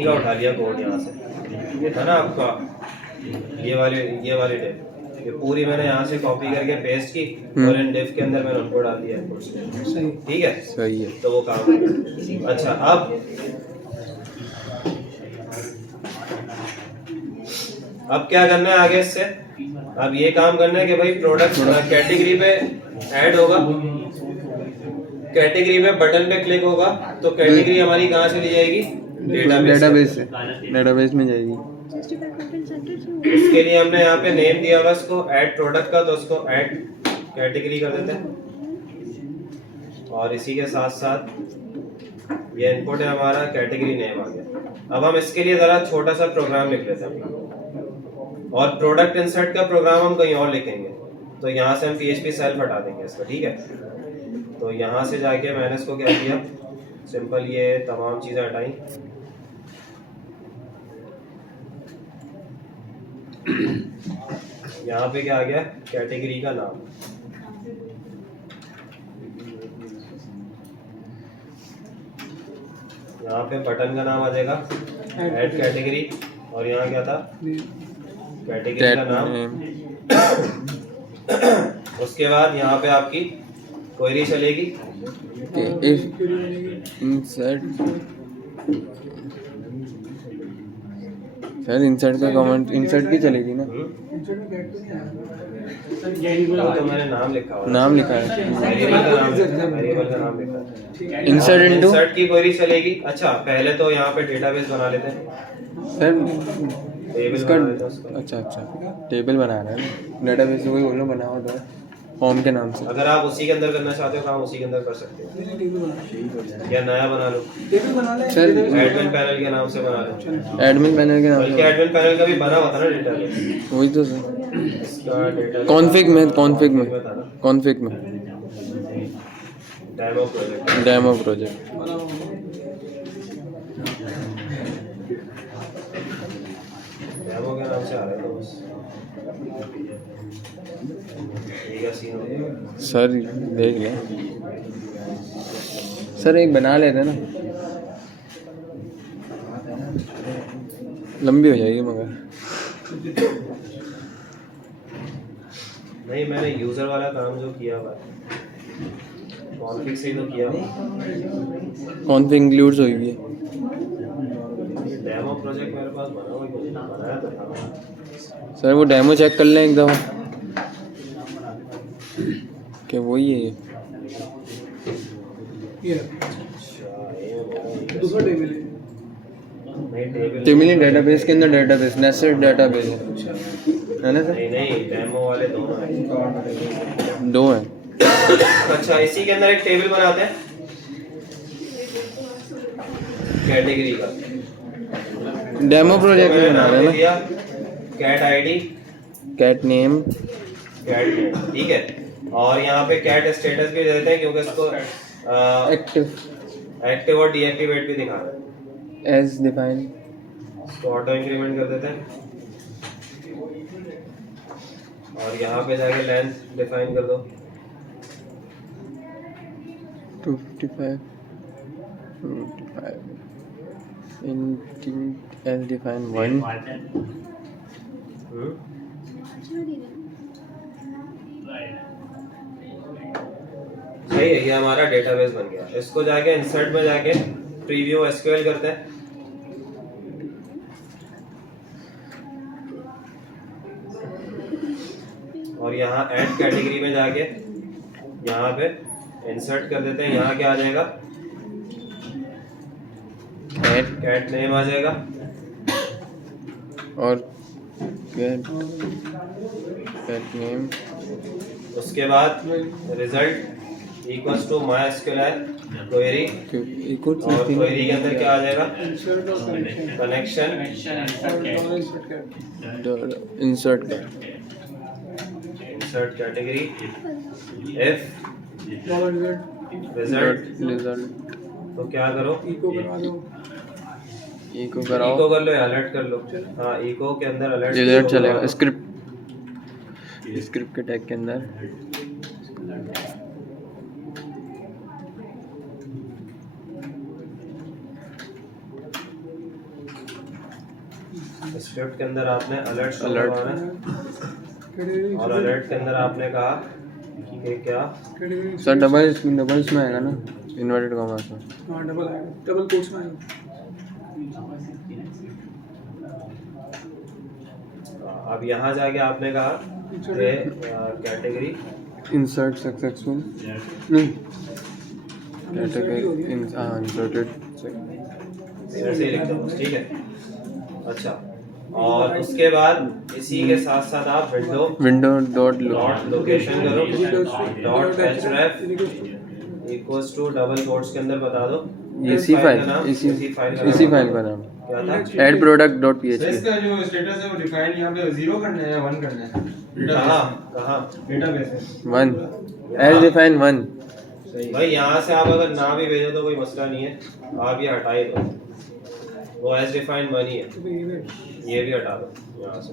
का उठा लिया कोड यहाँ से, ये था ना आपका ये वाली डिव, ये पूरी मैंने यहाँ से कॉपी करके पेस्ट की और इन डिव के अंदर मैंने उनको डाल दिया है। ठीक है, सही है। तो वो काम हो गया। अच्छा, अब क्या करना है आगे इससे? अब ये काम करना है कि भाई प्रोडक्ट कैटेगरी पे ऐड होगा, कैटेगरी पे बटन पे क्लिक होगा तो कैटेगरी हमारी कहाँ से ली जाएगी? डेटाबेस से, डेटाबेस में जाएगी। इसके लिए हमने यहाँ पे नेम दिया हुआ इसको ऐड प्रोडक्ट का, तो उसको ऐड कैटेगरी कर देते हैं और इसी के साथ साथ ये इनपुट है हमारा, कैटेगरी नेम आ गया। अब हम इसके लिए जरा छोटा सा प्रोग्राम लिख लेते हैं और प्रोडक्ट इंसर्ट का प्रोग्राम हम कहीं और लिखेंगे, तो यहाँ से हम PHP सेल्फ हटा देंगे इसको। ठीक है, तो यहाँ से जाके मैंने इसको क्या किया, सिंपल ये तमाम चीज़ें हटाई। यहाँ पे क्या आ गया? कैटेगरी का नाम। यहाँ पे बटन का नाम आ जाएगा ऐड कैटेगरी, और यहाँ क्या था? कैटेगरी का नाम। उसके बाद यहाँ पे आपकी क्वेरी चलेगी, शायद इंसर्ट का कमेंट इंसर्ट की चलेगी ना। तो मैंने नाम लिखा हुआ है, नाम लिखा है, वेरिएबल का नाम लिखा है। इंसर्ट की क्वेरी चलेगी। अच्छा, पहले तो यहाँ पे डेटाबेस बना लेते हैं सर टेबल इसका। बना लेते हैं उसका। अच्छा टेबल बना रहा है ना, डेटाबेस कोई बोलो बना हुआ तो फॉर्म के नाम से। अगर आप उसी के अंदर करना चाहते हो काम उसी के अंदर कर सकते हो, या नया बना लो सर एडमिन पैनल के नाम से बना लो। एडमिन पैनल के नाम बल्कि से, एडमिन पैनल का भी बना हुआ था ना डेटाबेस, वही तो सर। इसका डेटा कॉन्फ़िग में demo project. Demo project. Demo के नाम से आ रहा है तो बस ठीक है, सीन हो गया। सर देख ले सर, एक बना लेते ना, लंबी हो जाएगी मगर। नहीं, मैंने यूजर वाला काम जो किया हुआ है कॉन्फ़िग से ही तो किया हुआ। कॉन्फ़िग इंक्लूड्स हुई भी है। डेमो प्रोजेक्ट मेरे पास बना हुआ है, बनाया तो था। सर वो डेमो चेक कर लें एक दफ़ा, क्या वही है ये? दूसरा टेबल टेबल डेटाबेस के अंदर डेटाबेस नेस्टेड डेटाबेस है ना सर? नहीं, डेमो वाले दोनों हैं, दो हैं। अच्छा, इसी के अंदर एक टेबल बनाते हैं कैटेगरी का। डेमो प्रोजेक्ट में बना रहे हैं ना, cat ID, cat name, cat name. ठीक है, और यहाँ पे कैट स्टेटस भी दे देते हैं क्योंकि इसको एक्टिव और डीएक्टिवेट भी दिखा रहा है। एज डिफाइन, तो ऑटो इंक्रीमेंट कर देते हैं और यहाँ पे जाके लेंथ डिफाइन कर दो 255 एज डिफाइन 1। सही है, ये हमारा डेटाबेस बन गया। इसको जाके इंसर्ट में जाके प्रीव्यू एसक्यूएल करते हैं। और यहाँ ऐड कैटेगरी में जाके यहाँ पे इंसर्ट कर देते हैं। यहाँ क्या आ जाएगा? कैट नेम आ जाएगा और कैट नेम। उसके बाद result equals to MySQL query, और क्वेरी के अंदर क्या आ जाएगा? Connection insert category if result. तो क्या करो? इको कराओ, इको कर लो या अलर्ट कर लो। हाँ, इको के अंदर अलर्ट चलेगा। स्क्रिप्ट के टैग के अंदर स्क्रिप्ट के अंदर आपने अलर्ट शो Alert. करवाना है और अलर्ट के अंदर आपने कहा कि क्या सर डबल्स में आएगा ना, इन्वर्टेड कॉमर्स में। हाँ डबल आएगा, डबल कोट्स में आएगा। अब यहाँ जाके आपने कहा कैटेगरी इंसर्ट सक्सेसफुल नहीं, कैटेगरी इंसर्टेड ऐसे ही लिख दो, ठीक है। अच्छा, और उसके बाद इसी के साथ साथ आप विंडो डॉट डॉट लोकेशन करो, dot href equals to double quotes के अंदर बता दो इसी फाइल का नाम क्या था, ऐड प्रोडक्ट डॉट php। इसका जो स्टेटस है वो डिफाइन यहाँ पे 0 करना है या 1 करना है? कहाँ डेटाबेस में 1 एज डिफाइन 1। भाई यहाँ से आप अगर ना भी भेजो तो कोई मसला नहीं है, आप ये हटा ही दो, वो एज डिफाइंड मनी है, तो ये ये भी हटा दो यहाँ से।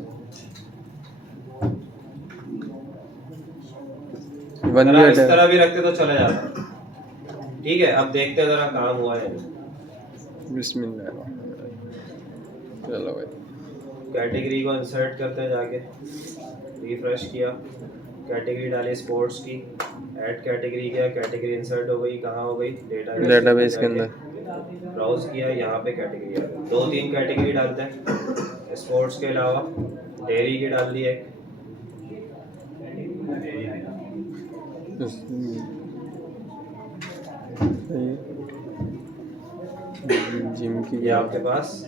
1 अगर भी आप इस हटा, तरह भी रखते तो चले जाता, ठीक है। अब देखते हैं जरा काम हुआ है। बिस्मिल्लाह, चलो भाई। कैटेगरी को इंसर्ट करते हैं, जाके रिफ्रेश किया, कैटेगरी डाली स्पोर्ट्स की, ऐड कैटेगरी किया, कैटेगरी इंसर्ट हो गई, कहाँ हो गई, डेटाबेस के अंदर ब्राउज किया, यहाँ पे कैटेगरी आ गई। 2-3 कैटेगरी डालते हैं स्पोर्ट्स के अलावा, डेयरी की डाल दी एक, जिम की ये आपके पास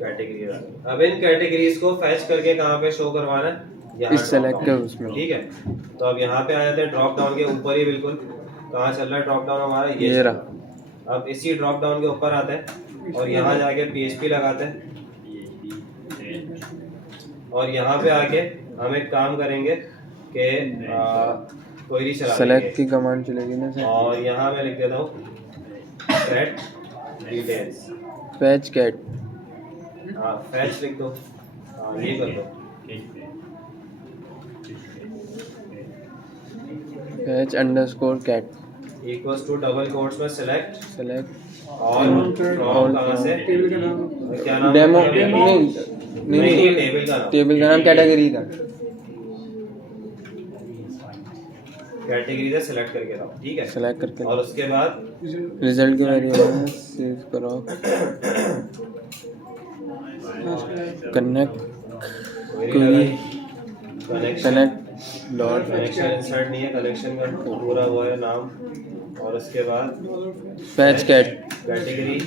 कैटेगरी है। अब इन कैटेगरीज को फैच करके कहाँ पे शो करवाना है, यहाँ इस सेलेक्ट कर उसमें, ठीक है। तो अब यहाँ पे आ जाते हैं ड्रॉप डाउन के ऊपर ही, बिल्कुल कहाँ चल रहा है ड्रॉप डाउन हमारा, ये रहा। अब इसी ड्रॉप डाउन के ऊपर आते हैं और यहाँ जाके PHP लगाते हैं और यहाँ पे आके हम एक काम करेंगे कि क्वेरी चला सेलेक्ट की कमांड चलेगी ना सर, और यहाँ मैं लिख देता हूँ सेट डिटेल्स, फैच कैट, हाँ फैच लिख दो, हाँ ये कर दो, fetch underscore cat equals to double quotes में सेलेक्ट सेलेक्ट और फ्रॉम कहाँ से, टेबल का नाम क्या नाम, डेमो नहीं नहीं, टेबल का नाम, टेबल का नाम कैटेगरी का, कैटेगरी से सेलेक्ट करके लाओ, ठीक है। सेलेक्ट करके और उसके बाद रिजल्ट के वेरिएबल में सेव करो, connect connect dot connection insert नहीं है, कनेक्शन का पूरा वो है नाम, और उसके बाद फैच कैट कैटेगरी,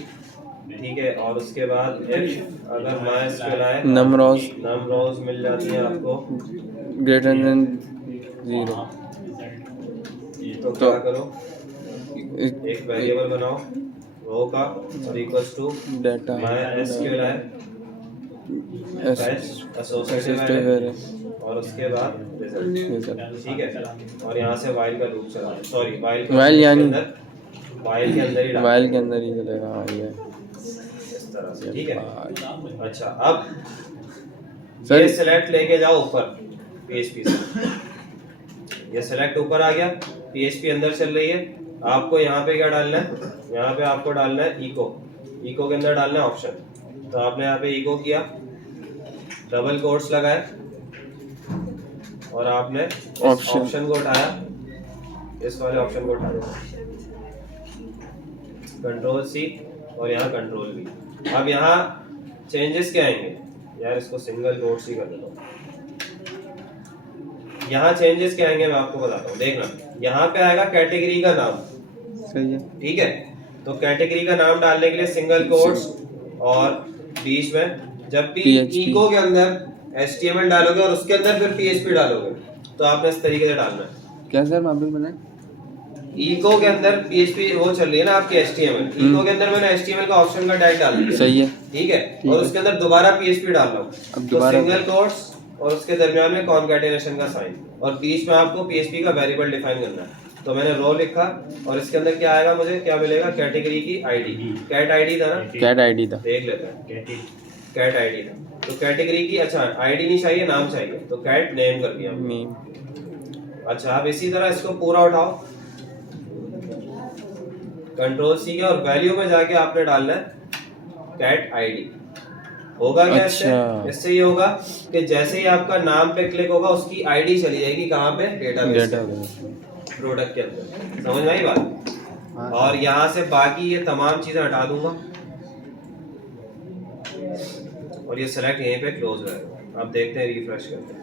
ठीक है। और उसके बाद if अगर MySQL आए नम रोज मिल जाती है आपको ग्रेटर देन 0, तो क्या करो, एक वेरिएबल बनाओ रो का और इक्वल्स टू डाटा MySQL आए फैच एसोसिएटिव और उसके बाद रिजल्ट, ठीक है। और यहाँ से वाइल का लूप चला, सॉरी वाइल यानी वाइल के अंदर ही डालना है, वाइल के अंदर ही चलेगा। हाँ ये इस तरह से, ठीक है। अच्छा, अब सर ये सेलेक्ट लेके जाओ ऊपर PHP से, ये सेलेक्ट ऊपर आ गया, PHP अंदर चल रही है। आपको यहाँ पे क्या डालना है, यहाँ पे आपको डालना है इको के अंदर डालना है ऑप्शन। तो आपने यहाँ पे इको किया, डबल कोट्स लगाए और आपने ऑप्शन को उठाया, इस वाले ऑप्शन को उठाया, Ctrl+C और यहाँ Ctrl+V। अब यहाँ चेंजेस क्या आएंगे यार, इसको सिंगल कोट्स ही कर देता हूँ। यहाँ चेंजेस क्या आएंगे मैं आपको बताता हूँ, देखना। यहाँ पे आएगा कैटेगरी का नाम, सही है, ठीक है। तो कैटेगरी का नाम डालने के लिए सिंगल कोट्स और बीच में जब भी इको के अंदर HTML डालोगे और उसके अंदर फिर PHP डालोगे तो आपने इस तरीके से डालना है। क्या सर वापस बनाए, इको के अंदर PHP वो चल रही है ना आपकी HTML, इको के अंदर मैंने HTML का ऑप्शन का टैग डाल दिया, सही है, ठीक है। और उसके अंदर दोबारा PHP डाल रहा हूँ, तो सिंगल कोट्स और उसके दरमियान में कॉनकैटेनेशन का साइन और बीच में आपको PHP का वेरिएबल डिफाइन करना है। तो मैंने रो लिखा और इसके अंदर क्या आएगा, मुझे क्या मिलेगा, कैटेगरी की ID, कैट ID था ना, कैट आईडी था, देख लेते हैं, कैट ID था। तो कैटेगरी की, अच्छा ID नहीं चाहिए, नाम चाहिए, तो कैट नेम कर दिया। नेम। अच्छा, अब इसी तरह इसको पूरा उठाओ, Ctrl+C के और वैल्यू में जाके आपने डालना है कैट ID होगा क्या इससे? अच्छा। इससे ये होगा कि जैसे ही आपका नाम पे क्लिक होगा उसकी आईडी चली जाएगी कहाँ पे? डेटाबेस प्रोडक्ट के अंदर। समझ में आई बात? और यहाँ से बाकी ये तमाम चीजें हटा दूंगा और ये सेलेक्ट यहीं पे क्लोज रहेगा। अब देखते हैं, रिफ्रेश करते हैं।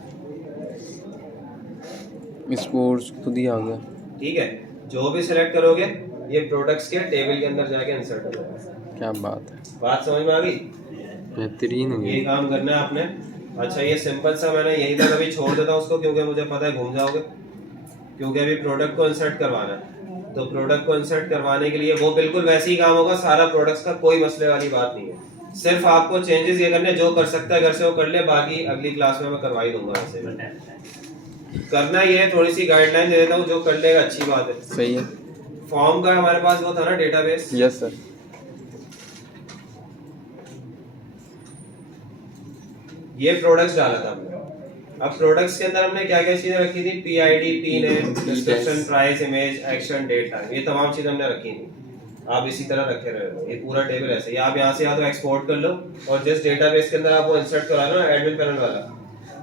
स्पोर्ट्स खुद ही आ गया। ठीक है, जो भी सिलेक्ट करोगे ये प्रोडक्ट्स के टेबल के अंदर जाके इंसर्ट हो जाएगा। क्या बात है, बात समझ में आ गई? बेहतरीन है ये काम करना है आपने। अच्छा, ये सिंपल सा मैंने यहीं तक अभी छोड़ देता हूँ उसको, क्योंकि मुझे पता है घूम जाओगे, क्योंकि अभी प्रोडक्ट को इंसर्ट करवाना है। तो प्रोडक्ट को इंसर्ट करवाने के लिए वो बिल्कुल वैसे ही काम होगा सारा प्रोडक्ट्स का, कोई मसले वाली बात नहीं है। सिर्फ आपको चेंजेस ये करने, जो कर सकता है घर से वो कर ले, बाकी अगली क्लास में मैं करवा ही दूंगा। ऐसे करना ये है, थोड़ी सी गाइडलाइन दे देता हूँ, जो कर लेगा अच्छी बात है। सही है। फॉर्म का हमारे पास वो था ना डेटाबेस, यस सर। ये प्रोडक्ट्स डाला था हमने। अब प्रोडक्ट्स के अंदर हमने क्या क्या चीजें रखी थी? PID, P name, description, price, image, action, date, time, ये तमाम चीजें हमने रखी थी। आप इसी तरह रखे रहे, ये पूरा टेबल ऐसे ही। आप यहाँ से या तो एक्सपोर्ट कर लो और जिस डेटाबेस के अंदर आप वो इंसर्ट करा लो ना एडमिन पैनल वाला,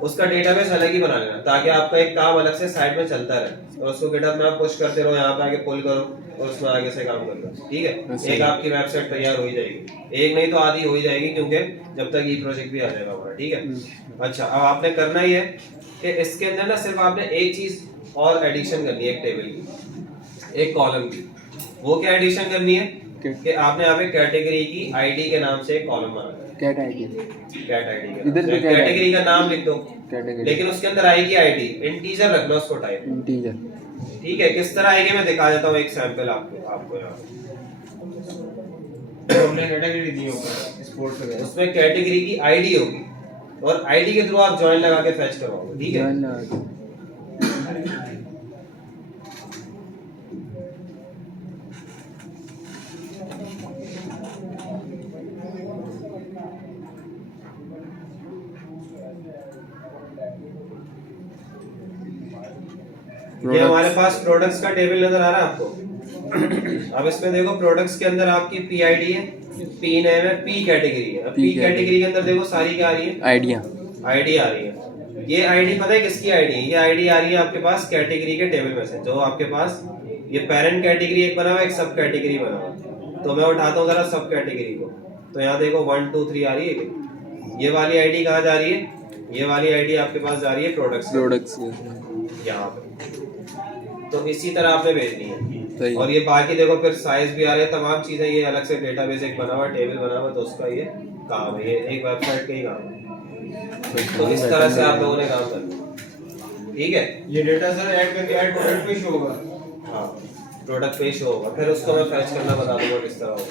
उसका डेटाबेस अलग ही बना लेना, ताकि आपका एक काम अलग से साइड में चलता रहे और उसको गिटहब में आप पुश करते रहो, यहाँ पे आके पुल करो और उसमें आगे से काम कर लो। ठीक है, एक आपकी वेबसाइट तैयार हो ही जाएगी, एक नहीं तो आधी हो ही जाएगी, क्योंकि जब तक ई प्रोजेक्ट भी आ जाएगा हमारा। ठीक है। अच्छा, अब आपने करना ही है कि इसके अंदर ना सिर्फ आपने एक चीज और एडिशन करनी है, एक टेबल की, एक कॉलम की। वो क्या एडिशन करनी है कि आपने यहाँ पे कैटेगरी की आईडी के नाम से एक कॉलम बनाना है। कैट आईडी, कैट आईडी इधर पे कैटेगरी का नाम लिख दो, कैटेगरी, लेकिन उसके अंदर आएगी आईडी, इंटीजर रखना उसको टाइप। इंटीजर। ठीक है, किस तरह आएगी मैं दिखा देता हूँ एक सैंपल आपको यहाँ। हमने कैटेगरी दी ऊपर स्पोर्ट्स वगैरह, उसमें कैटेगरी की आईडी होगी और आईडी के थ्रू आप ज्वाइन लगा के फैच करवाओगे। ठीक है, ये हमारे पास प्रोडक्ट्स का टेबल नजर आ रहा है आपको। अब इसमें देखो प्रोडक्ट्स के अंदर आपकी पी आईडी है, पी नेम है, पी कैटेगरी है। पी कैटेगरी के अंदर देखो सारी क्या आ रही है? आइडिया, आईडी आ रही है। ये आईडी पता है किसकी आईडी है? ये आईडी आ रही है आपके पास कैटेगरी के टेबल में से, जो आपके पास ये पेरेंट कैटेगरी एक बना हुआ है, एक सब कैटेगरी बना हुआ है। तो मैं उठाता हूँ जरा सब कैटेगरी को, तो यहाँ देखो 1 2 3 आ रही है। ये वाली आईडी कहाँ जा रही है? ये वाली आईडी आपके पास जा रही है प्रोडक्ट्स यहाँ पे। तो इसी तरह आपने भेजनी है। और ये बाकी देखो फिर साइज भी आ रहे हैं, तमाम चीजें, ये अलग से डेटाबेस एक बना हुआ, टेबल बना हुआ, तो उसका ये काम है, ये एक वेबसाइट का ही काम है। तो इस तरह से आप लोगों ने काम करना। ठीक है, ये डेटा सर ऐड करके ऐड प्रोडक्ट पे शो होगा। हाँ, प्रोडक्ट पे शो होगा, फिर उसको मैं फैच करना बता दूंगा किस तरह होगा।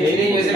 ये नहीं जैसे